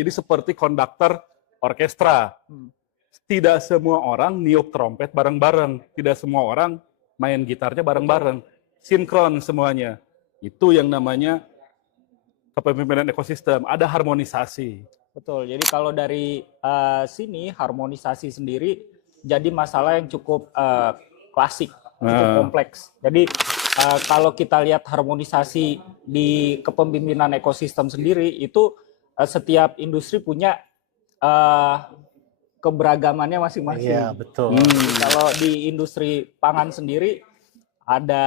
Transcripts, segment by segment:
Jadi seperti konduktor orkestra. Tidak semua orang niup trompet bareng-bareng. Tidak semua orang main gitarnya bareng-bareng. Sinkron semuanya. Itu yang namanya kepemimpinan ekosistem. Ada harmonisasi. Betul. Jadi kalau dari sini harmonisasi sendiri jadi masalah yang cukup klasik, cukup kompleks. Jadi kalau kita lihat harmonisasi di kepemimpinan ekosistem sendiri itu setiap industri punya keberagamannya masing-masing. Iya, betul. Kalau di industri pangan sendiri ada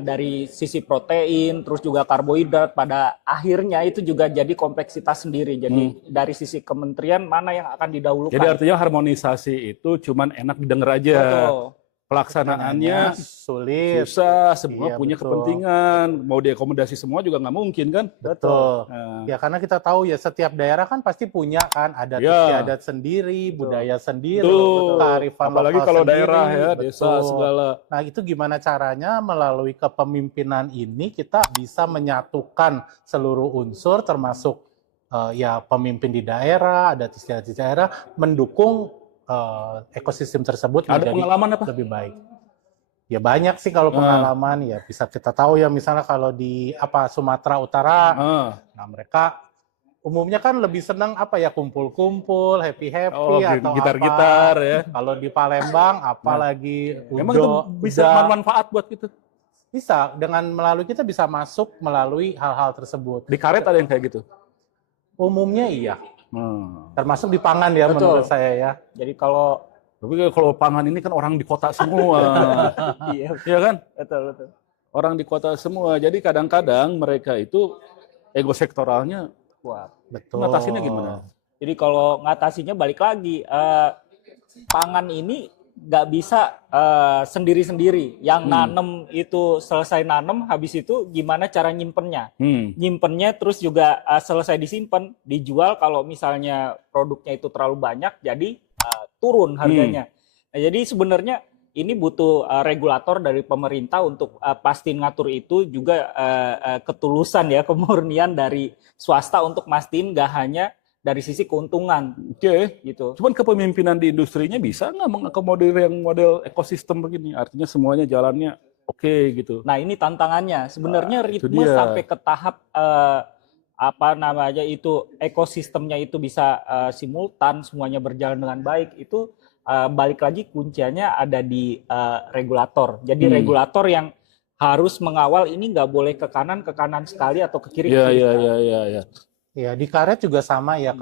dari sisi protein, terus juga karbohidrat, pada akhirnya itu juga jadi kompleksitas sendiri. Jadi dari sisi kementerian mana yang akan didahulukan. Jadi artinya harmonisasi itu cuman enak didengar aja. Betul. Pelaksanaannya sulit, susah, semua Iya, punya betul. kepentingan, mau diakomodasi semua juga nggak mungkin kan? Betul. Nah. Ya karena kita tahu ya setiap daerah kan pasti punya kan adat Ya. istiadat sendiri, budaya sendiri, Betul. kearifan Apalagi lokal kalau sendiri. daerah ya, desa Betul. segala. Nah itu gimana caranya melalui kepemimpinan ini kita bisa menyatukan seluruh unsur termasuk ya pemimpin di daerah, adat istiadat di daerah mendukung ekosistem tersebut Ada menjadi pengalaman apa? lebih baik. Ya banyak sih kalau pengalaman ya bisa kita tahu ya misalnya kalau di Sumatera Utara, nah mereka umumnya kan lebih senang kumpul-kumpul, happy-happy atau gitar-gitar ya. Kalau di Palembang apalagi Emang itu bisa manfaat buat gitu? Bisa, dengan melalui kita bisa masuk melalui hal-hal tersebut. Di karet ada yang kayak gitu? Umumnya iya. Termasuk di pangan ya. Betul. Menurut saya ya. Jadi kalau pangan ini kan orang di kota semua. Iya kan? Betul. Orang di kota semua. Jadi kadang-kadang mereka itu ego sektoralnya kuat. Betul. Ngatasinya gimana? Jadi kalau ngatasinya balik lagi, pangan ini nggak bisa sendiri-sendiri. Yang nanem itu selesai nanem, habis itu gimana cara nyimpennya? Nyimpennya terus juga selesai disimpan, dijual kalau misalnya produknya itu terlalu banyak, jadi turun harganya. Nah, jadi sebenarnya ini butuh regulator dari pemerintah untuk pasti ngatur itu, juga ketulusan ya, kemurnian dari swasta untuk mastiin nggak hanya dari sisi keuntungan. Oke. Gitu. Cuman kepemimpinan di industrinya bisa nggak mengakomodir yang model ekosistem begini? Artinya semuanya jalannya oke gitu. Nah ini tantangannya. Sebenarnya ritme sampai ke tahap ekosistemnya itu bisa simultan, semuanya berjalan dengan baik, itu balik lagi kuncinya ada di regulator. Jadi regulator yang harus mengawal ini nggak boleh ke kanan sekali atau ke kiri. Iya. Ya di karet juga sama ya.